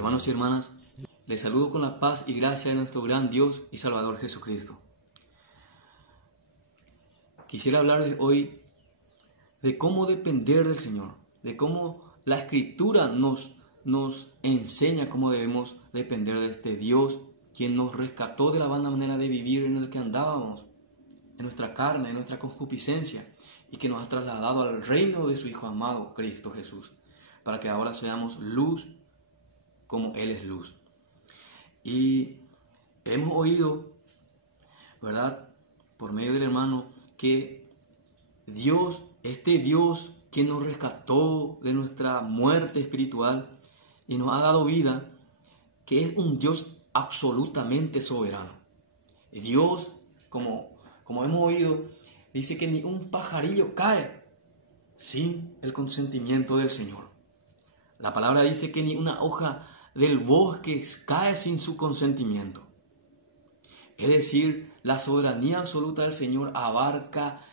Hermanos y hermanas, les saludo con la paz y gracia de nuestro gran Dios y Salvador Jesucristo. Quisiera hablarles hoy de cómo depender del Señor, de cómo la Escritura nos enseña cómo debemos depender de este Dios, quien nos rescató de la vana manera de vivir en el que andábamos, en nuestra carne, en nuestra concupiscencia, y que nos ha trasladado al reino de su Hijo amado, Cristo Jesús, para que ahora seamos luz como Él es luz. Y hemos oído, ¿verdad?, por medio del hermano, que Dios, este Dios que nos rescató de nuestra muerte espiritual y nos ha dado vida, que es un Dios absolutamente soberano. Dios, como hemos oído, dice que ni un pajarillo cae sin el consentimiento del Señor. La palabra dice que ni una hoja del bosque cae sin su consentimiento. Es decir, la soberanía absoluta del Señor abarca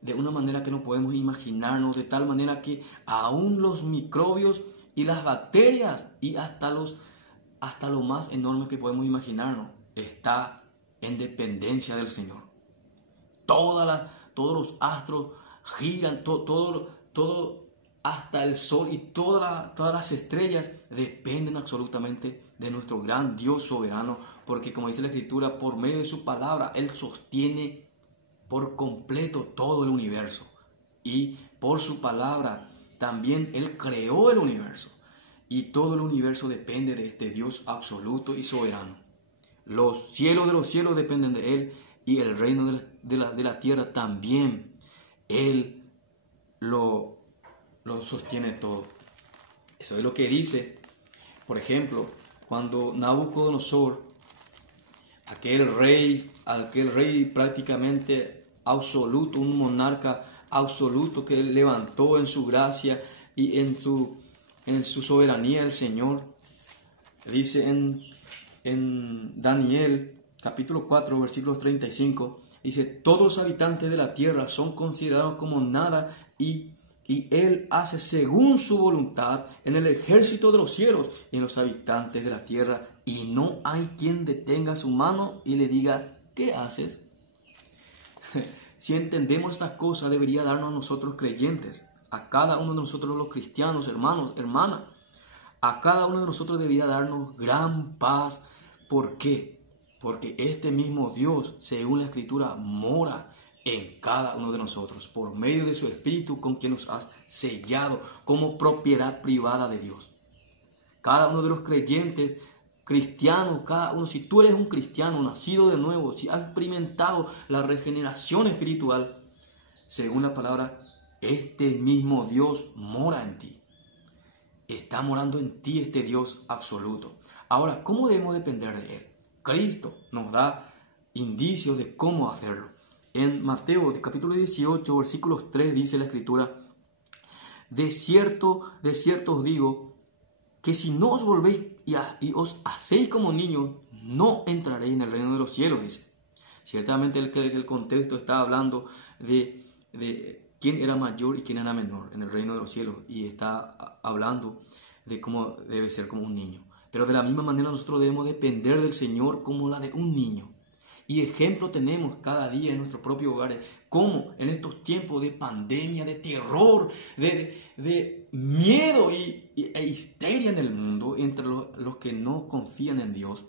de una manera que no podemos imaginarnos, de tal manera que aún los microbios y las bacterias y hasta lo más enorme que podemos imaginarnos está en dependencia del Señor. Todos los astros giran, todo hasta el sol y todas las estrellas dependen absolutamente de nuestro gran Dios soberano, porque como dice la Escritura, por medio de su palabra Él sostiene por completo todo el universo, y por su palabra también Él creó el universo, y todo el universo depende de este Dios absoluto y soberano. Los cielos de los cielos dependen de Él, y el reino de la tierra también Él lo sostiene todo. Eso es lo que dice, por ejemplo, cuando Nabucodonosor, aquel rey prácticamente absoluto, un monarca absoluto que él levantó en su gracia y en su soberanía el Señor, dice en Daniel capítulo 4 versículos 35, dice: todos los habitantes de la tierra son considerados como nada, y Él hace según su voluntad en el ejército de los cielos y en los habitantes de la tierra, y no hay quien detenga su mano y le diga: ¿qué haces? Si entendemos estas cosas, debería darnos a nosotros creyentes, a cada uno de nosotros los cristianos, hermanos, hermanas, a cada uno de nosotros debería darnos gran paz. ¿Por qué? Porque este mismo Dios, según la Escritura, mora en cada uno de nosotros por medio de su Espíritu, con quien nos has sellado como propiedad privada de Dios. Cada uno de los creyentes cristianos, cada uno, si tú eres un cristiano nacido de nuevo, si has experimentado la regeneración espiritual, según la palabra, este mismo Dios mora en ti. Está morando en ti este Dios absoluto. Ahora, ¿cómo debemos depender de Él? Cristo nos da indicios de cómo hacerlo. En Mateo capítulo 18, versículos 3 dice la Escritura: de cierto os digo, que si no os volvéis y os hacéis como niños, no entraréis en el reino de los cielos, dice. Ciertamente el contexto está hablando de quién era mayor y quién era menor en el reino de los cielos, y está hablando de cómo debe ser como un niño. Pero de la misma manera nosotros debemos depender del Señor como la de un niño. Y ejemplo tenemos cada día en nuestro propio hogar, como en estos tiempos de pandemia, de terror, de miedo e histeria en el mundo, entre los que no confían en Dios,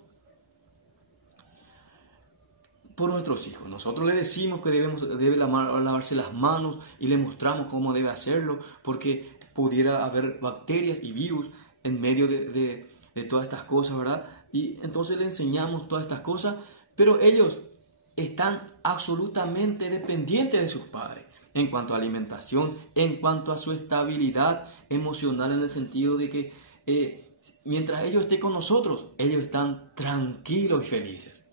por nuestros hijos. Nosotros le decimos que debe lavarse las manos y le mostramos cómo debe hacerlo, porque pudiera haber bacterias y virus en medio de todas estas cosas, ¿verdad? Y entonces le enseñamos todas estas cosas, pero ellos están absolutamente dependientes de sus padres en cuanto a alimentación, en cuanto a su estabilidad emocional, en el sentido de que mientras ellos estén con nosotros, ellos están tranquilos y felices.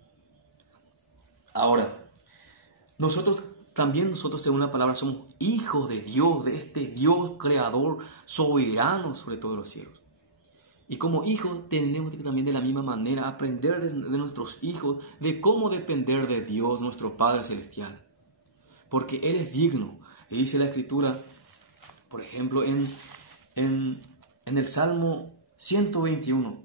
Ahora, nosotros, según la palabra, somos hijos de Dios, de este Dios creador, soberano sobre todos los cielos. Y como hijos tenemos que también de la misma manera aprender de nuestros hijos de cómo depender de Dios, nuestro Padre Celestial. Porque Él es digno. Y dice la Escritura, por ejemplo, en el Salmo 121,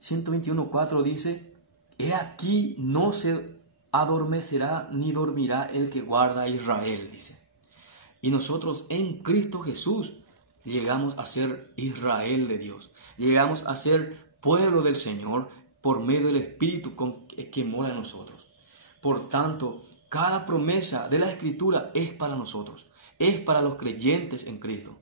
121:4 dice: He aquí no se adormecerá ni dormirá el que guarda a Israel, dice. Y nosotros en Cristo Jesús llegamos a ser Israel de Dios. Llegamos a ser pueblo del Señor por medio del Espíritu que mora en nosotros. Por tanto, cada promesa de la Escritura es para nosotros. Es para los creyentes en Cristo.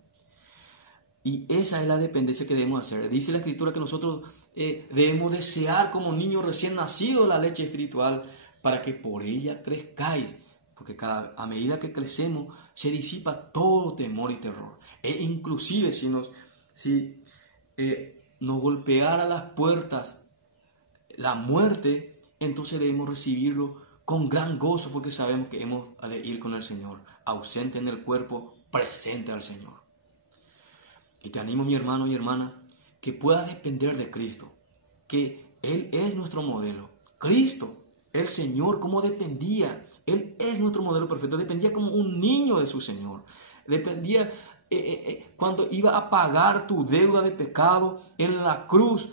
Y esa es la dependencia que debemos hacer. Dice la Escritura que nosotros debemos desear como niños recién nacidos la leche espiritual para que por ella crezcáis. Porque a medida que crecemos se disipa todo temor y terror. E inclusive si nos golpeara las puertas la muerte, entonces debemos recibirlo con gran gozo porque sabemos que hemos de ir con el Señor, ausente en el cuerpo, presente al Señor. Y te animo, mi hermano y hermana, que puedas depender de Cristo, que Él es nuestro modelo. Cristo, el Señor, ¿cómo dependía? Él es nuestro modelo perfecto, dependía como un niño de su Señor, dependía cuando iba a pagar tu deuda de pecado en la cruz,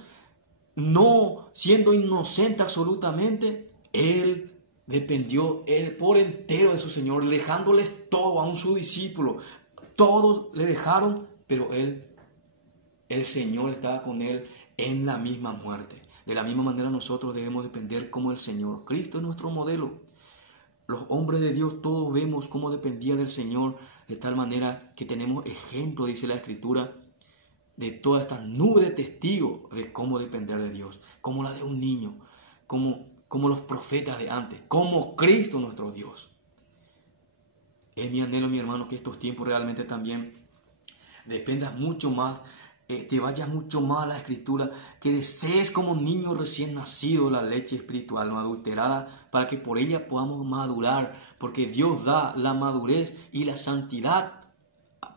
no siendo inocente absolutamente, Él dependió por entero de su Señor, dejándoles todo, aun su discípulo, todos le dejaron, pero Él, el Señor estaba con Él en la misma muerte. De la misma manera nosotros debemos depender como el Señor. Cristo es nuestro modelo. Los hombres de Dios todos vemos cómo dependían del Señor, de tal manera que tenemos ejemplo, dice la Escritura, de toda esta nube de testigos de cómo depender de Dios, como la de un niño, como los profetas de antes, como Cristo nuestro Dios. Es mi anhelo, mi hermano, que estos tiempos realmente también dependas mucho más, te vayas mucho más a la Escritura, que desees como niño recién nacido la leche espiritual no adulterada, para que por ella podamos madurar, porque Dios da la madurez y la santidad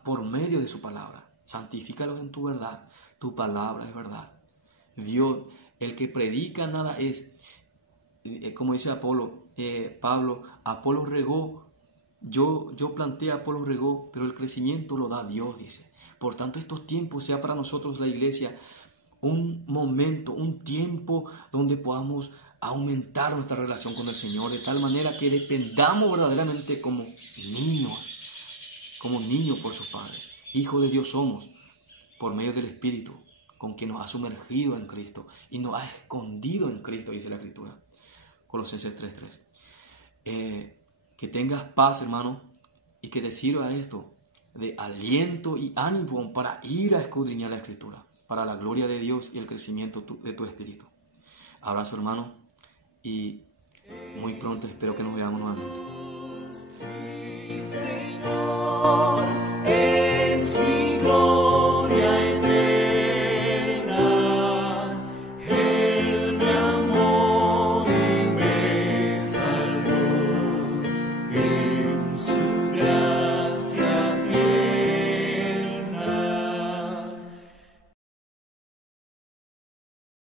por medio de su palabra. Santifícalos en tu verdad, tu palabra es verdad. Dios, el que predica nada es, como dice Pablo, Apolo regó, yo planté, Apolo regó, pero el crecimiento lo da Dios, dice. Por tanto, estos tiempos sea para nosotros la iglesia un momento, un tiempo donde podamos aumentar nuestra relación con el Señor, de tal manera que dependamos verdaderamente como niños por sus padres. Hijos de Dios somos por medio del Espíritu, con quien nos ha sumergido en Cristo y nos ha escondido en Cristo, dice la Escritura. Colosenses 3:3. Que tengas paz, hermano, y que te sirva esto de aliento y ánimo para ir a escudriñar la Escritura, para la gloria de Dios y el crecimiento de tu espíritu. Abrazo, hermano, y muy pronto espero que nos veamos nuevamente.